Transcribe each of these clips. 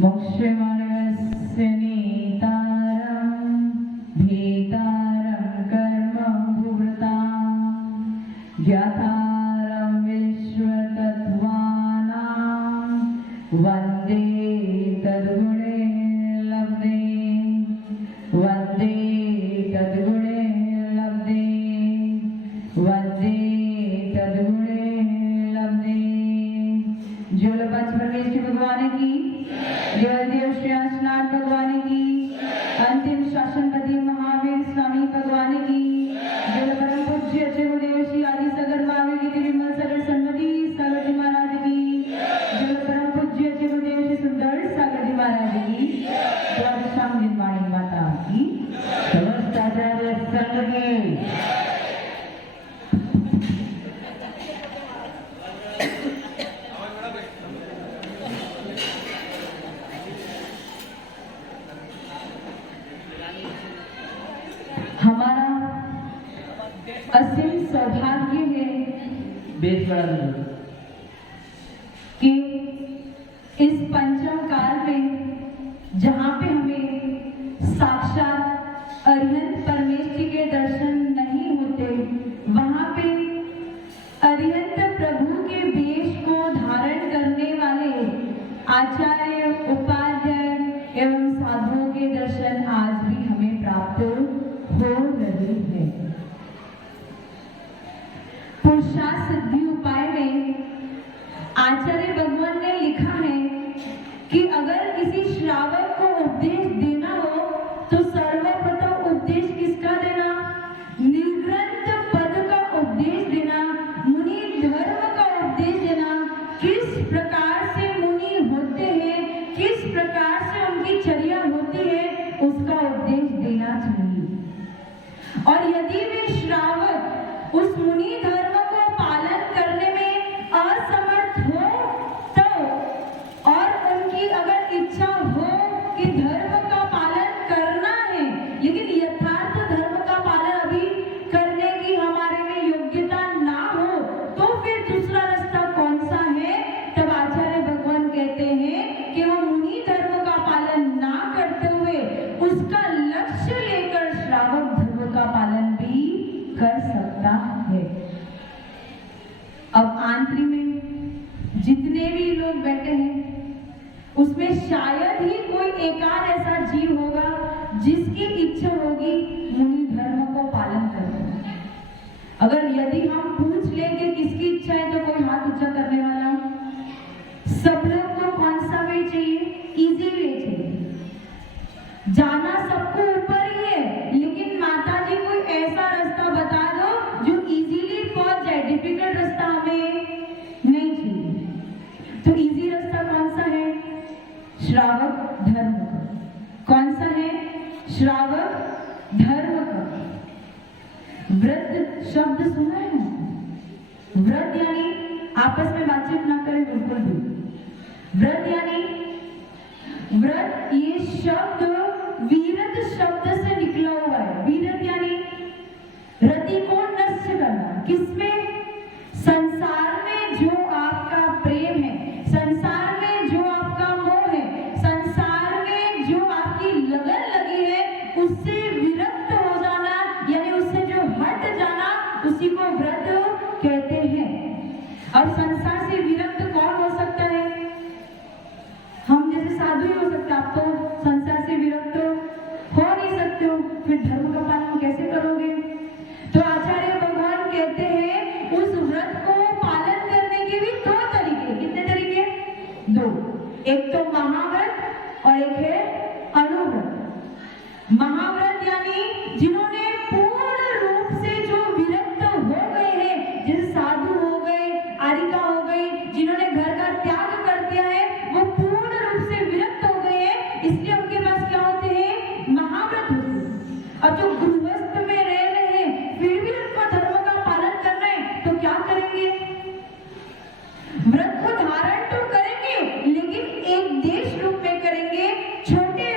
मोक्षमार्गस्य नेतारं भेतारं कर्मभुवृतां ज्ञातारं विश्वतत्त्वानां वन्दे तद्गुणे लब्धे वन्दे तद्गुणे लब्धे वन्दे तद्गुणे लब्धे। जल पंच परमेश्वर भगवान की, देवदेव श्री अंशनाथ भगवान की, अंतिम शासनपति महावीर स्वामी भगवान की, जल परम पूज्य गुरुदेव श्री आदि सगर महावीर की विमल सरल सन्मति सागर जी महाराज की, जल परम पूज्य गुरुदेव श्री सुंदर सागर जी महाराज की, शाम निर्माणी माता की, समस्त आचार्य संघ की। हमारा असीम सौभाग्य है कि इस पंचम काल में जहाँ पे हमें साक्षात अरिहंत परमेश्वर के दर्शन नहीं होते, वहाँ पे अरिहंत प्रभु के वेश को धारण करने वाले आचार्य उपाध्याय एवं साधुओं के दर्शन आज भी हमें प्राप्त हो रही है। पुरुषार्थ सिद्धि उपाय में आचार्य भगवान ने लिखा है कि अगर किसी श्रावक को उपदेश देना हो तो सर्वप्रथम उपदेश किसका देना? निर्ग्रंथ पद का उपदेश देना, मुनि धर्म का उपदेश देना, किस प्रकार से मुनि होते हैं, किस प्रकार से उनकी चर्या होती है, उसका उपदेश देना चाहिए। और यदि वे श्रावक उस मुनि धर्म को पालन करने में असमर्थ हो तो, और उनकी अगर इच्छा हो कि धर्म का पालन करना है लेकिन यथार्थ धर्म का पालन अभी करने की हमारे में योग्यता ना हो, तो फिर दूसरा रास्ता कौन सा है? तब आचार्य भगवान कहते हैं कि वो मुनि धर्म का पालन ना करते हुए उसका लक्ष्य लेकर श्रावक धर्म का पालन भी कर सकता है। अब आंतरी में जितने भी लोग बैठे हैं उसमें शायद ही कोई एकाध ऐसा जीव होगा जिसकी इच्छा होगी मुनि धर्म को पालन करना। अगर यदि हम पूछ लें कि किसकी इच्छा है तो कोई हाथ ऊंचा करने वाला? सब लोग को कौन सा वे चाहिए? इजी वे चाहिए। जाना सबको ऊपर ही है, लेकिन माता जी कोई ऐसा रास्ता बता दो जो इजीली पहुंच जाए। डिफिकल्ट रास्ता हमें नहीं चाहिए। तो इजी रास्ता कौन सा है? श्रावक धर्म का। कौन सा है? श्रावक धर्म का। व्रत शब्द सुना है ना? व्रत यानी आपस में बातचीत ना करें बिल्कुल भी। व्रत यानी व्रत, ये शब्द वीरत शब्द से निकला हुआ है। वीरत यानी रति को नष्ट करना। किसमें? संसार में जो आपका प्रेम है, संसार में जो आपका मोह है, संसार में जो आपकी लगन लगी है, उससे विरक्त हो जाना यानी उससे जो हट जाना, उसी को व्रत कहते हैं। अब संसार से विरक्त कौन हो सकता है? हम जैसे साधु ही हो सकते। आप तो संसार से विरक्त हो नहीं सकते हो, फिर धर्म का पालन कैसे करोगे? तो आचार्य भगवान कहते हैं उस व्रत को पालन करने के भी दो तरीके। कितने तरीके? दो। एक तो महाव्रत और एक है अनुव्रत। महाव्रत यानी जिन्होंने पूर्ण रूप से जो विरक्त हो गए हैं, जैसे साधु हो गए, आरिका हो गई, जिन्होंने घर का त्याग कर दिया है, वो पूर्ण रूप से विरक्त हो गए हैं, इसलिए उनके पास क्या होते हैं? महाव्रत होते हैं। अब जो गृहस्थ में रह रहे हैं फिर भी उनको धर्म का पालन करना है तो क्या करेंगे? व्रत को धारण तो करेंगे लेकिन एक देश रूप में करेंगे, छोटे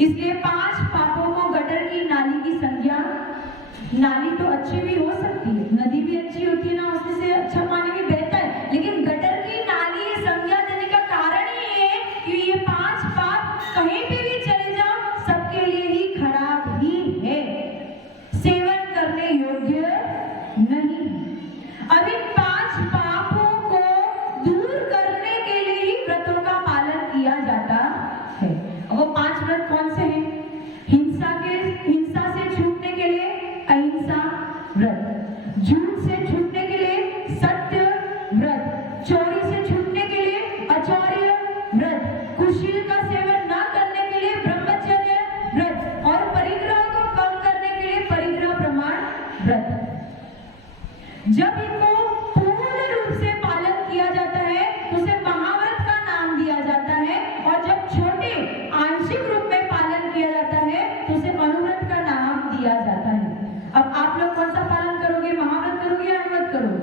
इसलिए 5 पापों को गटर की नाली की संज्ञा, नाली तो अच्छी भी हो सकती है, नदी भी अच्छी होती है ना, उसमें से अच्छा पानी भी बहता है, लेकिन गटर की नाली ये संज्ञा देने का कारण ही है कि ये 5 पाप कहीं पे भी चले जाओ सबके लिए ही खराब ही है, सेवन करने योग्य नहीं। अब इन 5 पापों को दूर करने के लिए ही व्रतों का पालन किया जाता है। वो 5 व्रत कौन से हैं? हिंसा से छूटने के लिए अहिंसा व्रत, झूठ से छूटने के लिए सत्य व्रत, चोरी से छूटने के लिए अचौर्य व्रत, कुशील का सेवन न करने के लिए ब्रह्मचर्य व्रत और परिग्रह को कम करने के लिए परिग्रह प्रमाण व्रत। जब इनको पूर्ण रूप से पालन किया जाता है तो उसे महाव्रत का नाम दिया जाता है, और जब छोटे आंशिक रूप में पालन किया जाता है तो उसे अनुव्रत का नाम दिया जाता है। अब आप लोग कौन सा पालन करोगे? महाव्रत करोगे या अनुव्रत करोगे?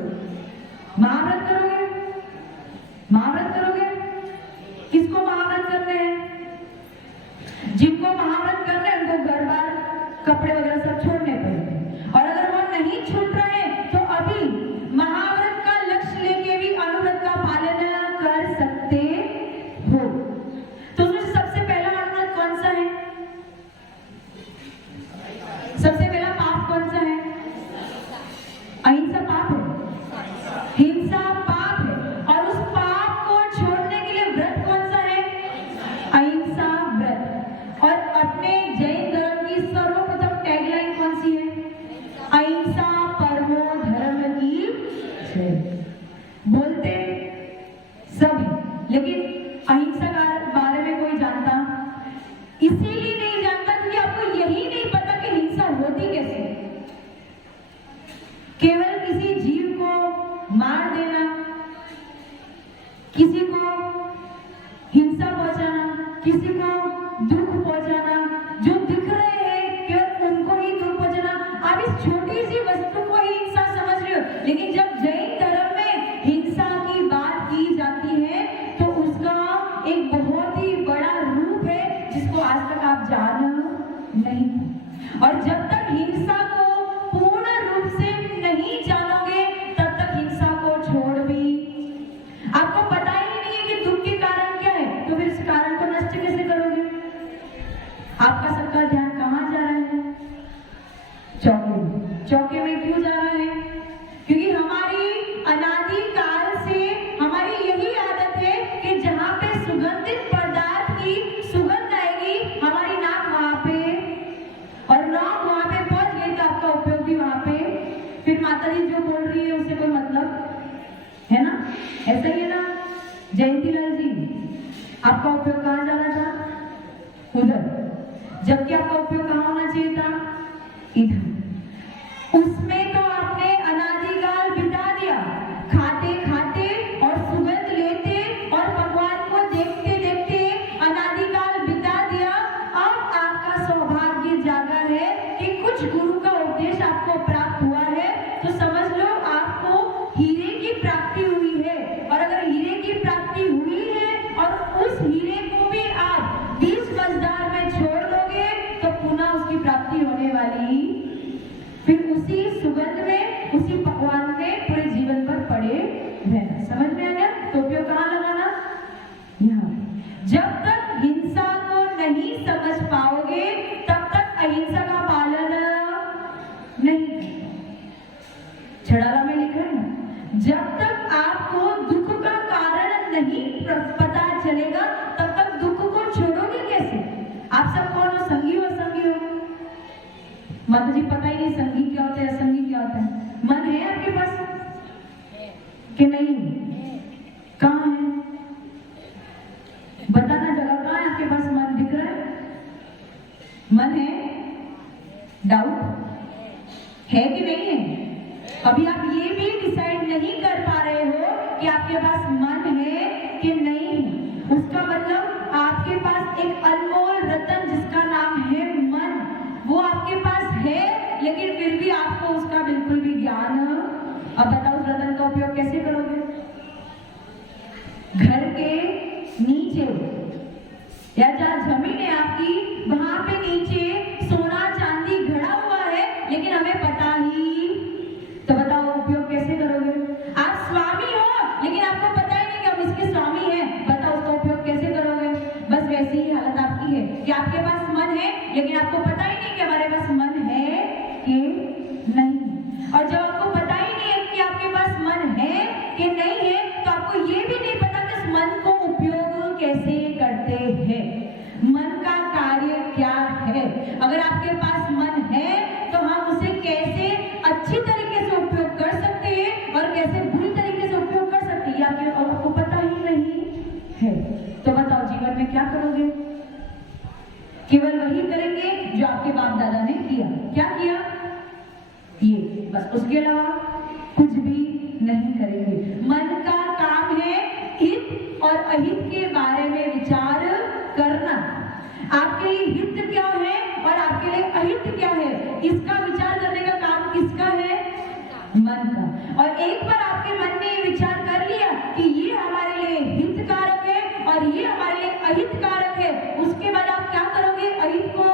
महाव्रत करोगे? महाव्रत करोगे? किसको महाव्रत करने हैं? जिनको महाव्रत करने हैं उनको घर बार कपड़े वगैरह सब छोड़ने पड़ेंगे, और अगर वो नहीं छूट रहे तो अभी महाव्रत का लक्ष्य लेके भी अनुव्रत का पालन कर सकते हो। तो उसमें सबसे पहला अनुव्रत कौन सा है? सबसे पहला पाप कौन सा है? अहिंसा पाप है, हिंसा पाप है, और उस पाप को छोड़ने के लिए व्रत कौन सा है? अहिंसा व्रत। और अपने जैन धर्म की सर्वप्रथम टैगलाइन कौन सी है? अहिंसा परमो धर्म की जय। बोलते सभी, लेकिन अहिंसा के बारे में कोई जानता इसीलिए नहीं जानता क्योंकि आपको यही नहीं पता कि हिंसा होती कैसे। केवल किसी जीव को मार देना, किसी को हिंसा पहुंचाना, किसी को दुख पहुंचाना, जो दिख रहे हैं केवल उनको ही दुख पहुंचाना, आप इस छोटी सी वस्तु को ही हिंसा समझ रहे हो। लेकिन जब जैन धर्म में हिंसा की बात की जाती है तो उसका एक बहुत ही बड़ा रूप है जिसको आज तक आप जान नहीं। और जब तक हिंसा को पूर्ण रूप से नहीं जानोगे तब तक हिंसा को छोड़ भी आपको पता ही नहीं है कि दुख के कारण क्या है, तो फिर इस कारण को नष्ट कैसे करोगे? आपका सबका ध्यान कहाँ जा रहा है? चौके में। चौके में क्यों जा रहा है? क्योंकि हमारी अनादि काल से हमारी यही आदत है कि जहाँ पे सुगंधित पदार्थ की सुगंध आएगी हमारी नाक वहां पे, और नाक वहां पे पहुंच गई तो आपका उपयोग भी वहां पे। फिर माता जी जो बोल रही है उससे कोई मतलब है ना? ऐसा ही है ना जयंती लाल जी? आपका उपयोग कहाँ जाना था? उधर, जबकि आपका उपयोग कहाँ होना चाहिए था? इधर। उसमें तो आपने अनादिकाल बिता दिया, खाते खाते और सुगंध लेते और भगवान को देखते देखते अनादिकाल बिता दिया। अब आपका सौभाग्य जागा है कि कुछ गुरु का उपदेश आपको प्राप्त हुआ है, तो समझ लो आपको हीरे की प्राप्ति हुई है। और अगर हीरे की प्राप्ति हुई है और उस हीरे को भी आप 20 मजदार में छोड़ दोगे तो पुनः उसकी प्राप्ति होने वाली, फिर उसी सुगंध में, उसी पकवान में पूरे जीवन पर पड़े रहना। समझ में आ गया? तो उपयोग कहाँ लगाना? यहाँ। जब तक हिंसा को नहीं समझ पाओगे तब तक अहिंसा का पालन नहीं। छड़ाला में लिखा है ना, जब तक आपको दुख का कारण नहीं पता चलेगा तब तक दुख को छोड़ोगे कैसे? आप सब कौन हो? संगी हो? असंगी हो? माता जी पता ही नहीं संगी क्या होता है, असंगी क्या होता है। मन है आपके पास कि नहीं? कहाँ है? बताना, जगह कहाँ है आपके पास? मन दिख रहा है? मन है? डाउट है कि नहीं है? अभी आप ये भी डिसाइड नहीं कर पा रहे हो कि आपके पास मन है कि नहीं। उसका मतलब आपके पास एक अनमोल रतन जिसका नाम है मन, वो आपके पास है, लेकिन फिर भी आपको उसका बिल्कुल भी ज्ञान। अब बताओ उस रतन का उपयोग कैसे करोगे? घर के नीचे या जहाँ जमीन है आपकी वहां उपयोग कैसे करते हैं, मन का कार्य क्या है। अगर आपके पास मन है तो हम उसे कैसे अच्छी तरीके से उपयोग कर सकते हैं और कैसे बुरी तरीके से उपयोग कर सकते हैं, आपको पता ही नहीं है। तो बताओ जीवन में क्या करोगे? केवल वही करेंगे जो आपके बाप दादा ने किया। क्या किया? ये बस, उसके अलावा कुछ भी नहीं करेंगे। मन का काम है हित और अहित के बारे में विचार करना। आपके लिए हित क्या है और आपके लिए अहित क्या है, इसका विचार करने का काम किसका है? मन का। और एक बार आपके मन में ये विचार कर लिया कि ये हमारे लिए हितकारक है और ये हमारे लिए अहितकारक है, उसके बाद आप क्या करोगे? अहित को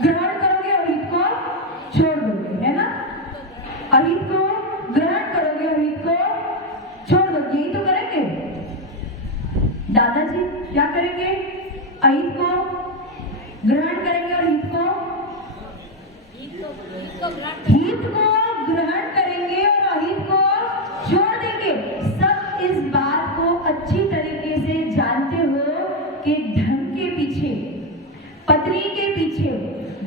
ग्रहण करोगे और हित को छोड़ दोगे, है ना? अहित को ग्रहण करोगे और हित को छोड़ दोगे, यही तो करेंगे। दादाजी क्या करेंगे? अहित को ग्रहण करेंगे और हित को ग्रहण करेंगे और अहित को छोड़ देंगे। सब इस बात को अच्छी तरीके से जानते हो कि धन के पीछे, पत्नी के पीछे,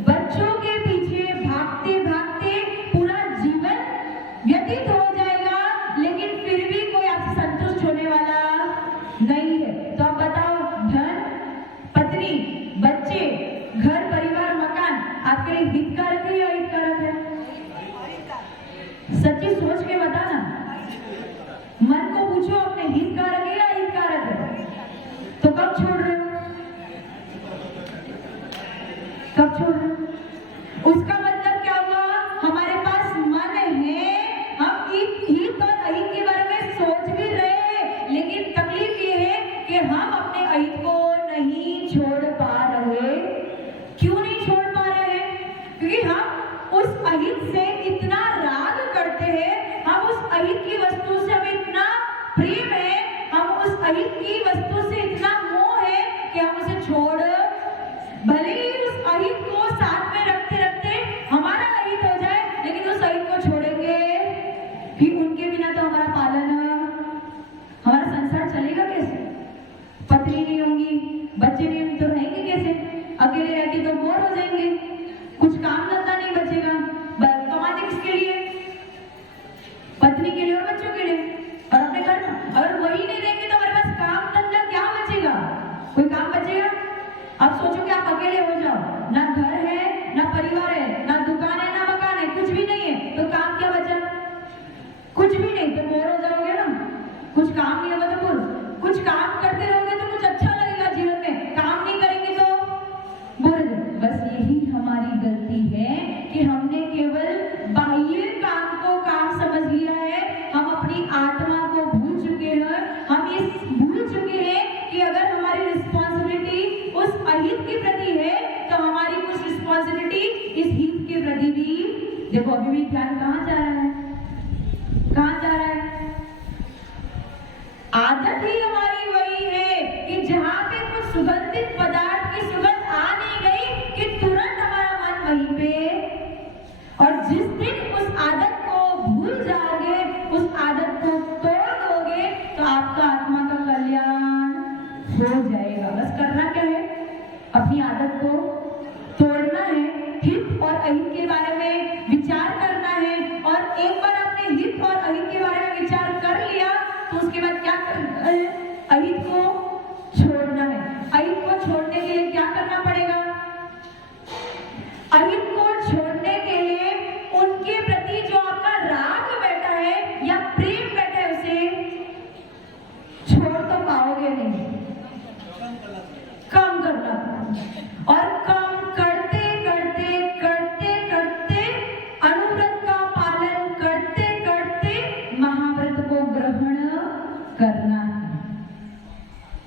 बच्चों के पीछे भागते भागते पूरा जीवन व्यतीत हो जाएगा, लेकिन फिर भी कोई आपसे संतुष्ट होने वाला नहीं है। तो आप बताओ, धन, पत्नी, बच्चे, घर परिवार, मकान आपके लिए हितकारक है या अहितकारक है? सच्ची सोच के बताना। मन को पूछो अपने, हितकारक है या अहितकारक है? तो कब छोड़ रहे हो? कब छोड़ रहे हो? उसका मतलब क्या हुआ? हमारे पास मन है, हम हित और अहित के बारे में सोच भी रहे हैं, लेकिन तकलीफ ये है कि हम अपने अहित को नहीं छोड़ पा रहे। क्यों नहीं छोड़ पा रहे हैं? क्योंकि हम उस अहित से इतना राग करते हैं, हम उस अहित की वस्तु से हमें इतना प्रेम है, हम उस अहित की वस्तु से इतना मोह है कि हम उसे छोड़, भले ही उस अहित को साथ में रखते रखते हमारा अहित हो जाए, लेकिन उस अहित को छोड़ेंगे फिर उनके बिना तो हमारा पालन, हमारा संसार चलेगा कैसे? पत्नी नहीं होंगी, बच्चे नहीं होंगे तो रहेंगे कैसे? अकेले रहते तो बोर हो जाएंगे, कुछ काम धंधा नहीं बचेगा। कमाते किसके लिए? पत्नी के लिए और बच्चों के लिए और अपने घर में। अगर वही नहीं देंगे तो हमारे पास काम धंधा क्या बचेगा? कोई काम बचेगा? अब सोचो कि आप अकेले हो जाओ, ना घर है, ना परिवार है, ना दुकान है, ना मकान है, कुछ भी नहीं है, तो काम क्या बचा? कुछ भी नहीं, तो बोर हो जाओगे ना। कुछ काम नहीं होगा तो बोर, कुछ काम करते रहोगे तो कुछ अच्छा लगेगा जीवन में, काम नहीं करेंगे तो बोर हो जाओगे। बस यही हमारी गलती है कि हमने केवल बाह्य काम को काम समझ लिया है, हम अपनी आत्मा को भूल चुके हैं। हम ये भूल चुके हैं कि अगर हमारी रिस्पॉन्सिबिलिटी उस अहित के प्रति है तो हमारी कुछ रिस्पॉन्सिबिलिटी इस हित के प्रति भी। देखो अभी भी ध्यान कहाँ जा रहा है? कहाँ जा रहा है? आदत ही हमारी वही है कि जहाँ पे कुछ सुगंधित पदार्थ की सुगंध आ नहीं गई कि तुरंत हमारा मन वहीं पे। और जिस दिन उस आदत को भूल जाओगे, उस आदत को तोड़ दोगे, तो आपका आत्मा का कल्याण हो जाएगा। बस करना क्या है? अपनी आदत को तोड़ना है, हित और अहित के बारे में विचार करना है। और एक बार आपने हित और अहित के बारे में विचार कर लिया तो उसके बाद क्या करना है? अहित को छोड़ना है। अहित को छोड़ने के लिए क्या करना पड़ेगा? अहित को छोड़ने के लिए उनके प्रति जो आपका राग बैठा है या प्रेम बैठा है उसे छोड़ तो पाओगे नहीं, कम करना। और कम करते करते करते करते अनुव्रत का पालन करते करते महाव्रत को ग्रहण करना है।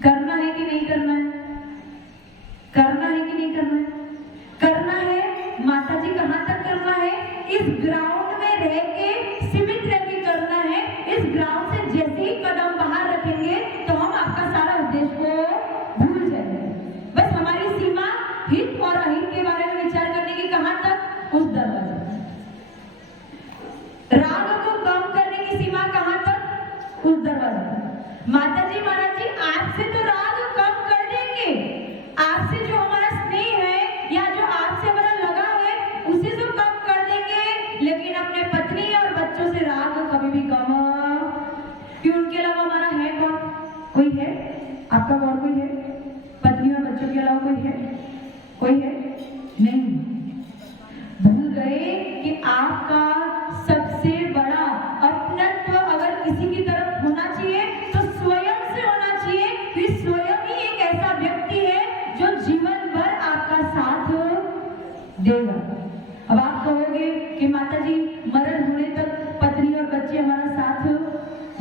करना है कि नहीं करना है? करना है कि नहीं करना है? करना है। माता जी कहाँ तक करना है? इस ग्राउंड में रह के सीमित रह के करना है। इस ग्राउंड से जैसे ही कदम बाहर रखेंगे तो हम आपका सारा उद्देश्य को भूल जाएंगे। बस हमारी सीमा हित और अहित के बारे में विचार करने की कहाँ तक? उस दरवाजे। राग को कम करने की सीमा कहाँ तक? उस दरवाजे। माता जी महाराज जी आज से तो कोई है? पत्नी और बच्चों के अलावा कोई है? कोई है? नहीं। भूल गए कि आपका सबसे बड़ा अपनत्व अगर किसी की तरफ होना चाहिए तो स्वयं से होना चाहिए। कि स्वयं ही एक ऐसा व्यक्ति है जो जीवन भर आपका साथ देगा। अब आप कहोगे कि माता जी मरण होने तक पत्नी और बच्चे हमारा साथ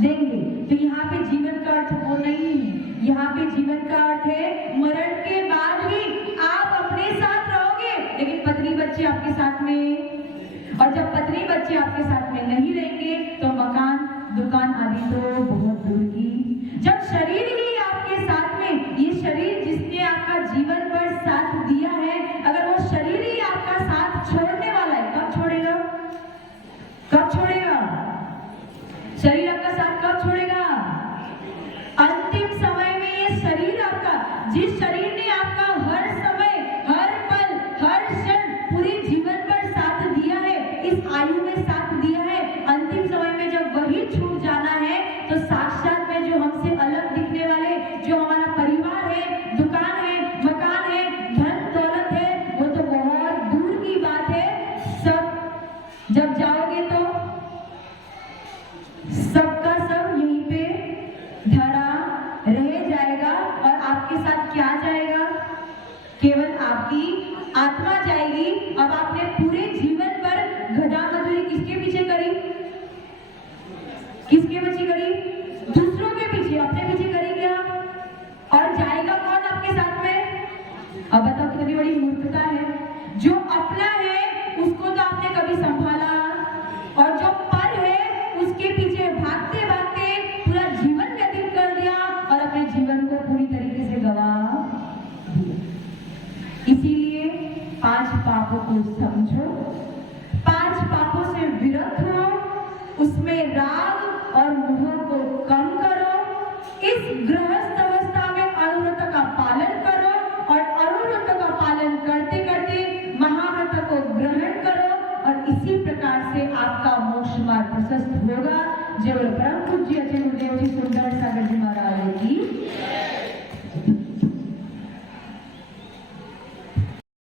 देंगे, तो यहाँ पे जीवन का अर्थ वो नहीं है। यहाँ पे जीवन का अर्थ है मरण के बाद भी आप अपने साथ रहोगे, लेकिन पत्नी बच्चे आपके साथ में। और जब पत्नी बच्चे आपके साथ में नहीं रहेंगे तो मकान दुकान आदि तो बहुत दूर की। जब शरीर ही आपके साथ में, ये शरीर जिसने आपका जीवन भर साथ दिया है, अगर वो शरीर ही आपका साथ छोड़ने वाला है, कब छोड़ेगा? कब छोड़ेगा? शरीर आपका साथ कब छोड़ेगा? अंतिम समय में ये शरीर आपका, जिस शरीर ने आपका हर समय, हर पल, हर क्षण, पूरे जीवन भर साथ दिया है, इस आयु में साथ दिया है, अंतिम समय में जब वही छूट जाना है तो साक्षात में जो हमसे अलग दिखने वाले, जो हमारा परिवार है, दुकान है, मकान है, धन दौलत है, वो तो बहुत दूर की बात है। सब जब जाओगे तो सबका सब यहीं पे धरा रह जाएगा और आपके साथ क्या जाएगा? केवल आपकी आत्मा जाएगी। अब आपने पूरे जीवन पर घटा मजदूरी किसके पीछे करी? किसके पीछे करी? दूसरों के पीछे, अपने पीछे करी क्या? और जाएगा कौन आपके साथ में? अब बताओ कितनी बड़ी मूर्खता है। जो अपना है उसको तो आपने कभी संभाला, और जो पर है उसके पीछे भागते भागते पूरा जीवन व्यतीत कर दिया और अपने जीवन को पूरी तरीके से गवा दिया। इसीलिए 5 पापों को समझो, 5 पापों से विरत हो, उसमें राग और मोह को कम करो, इस गृहस्थ अवस्था में अनुव्रत का पालन करो और अनुव्रत का पालन करते करते महाव्रत को ग्रहण करो और इसी प्रकार से आपका मोक्ष मार्ग प्रशस्त होगा। जय बोलो परम पूज्य अजय गुरुदेव जी सुंदर सागर जी महाराज की।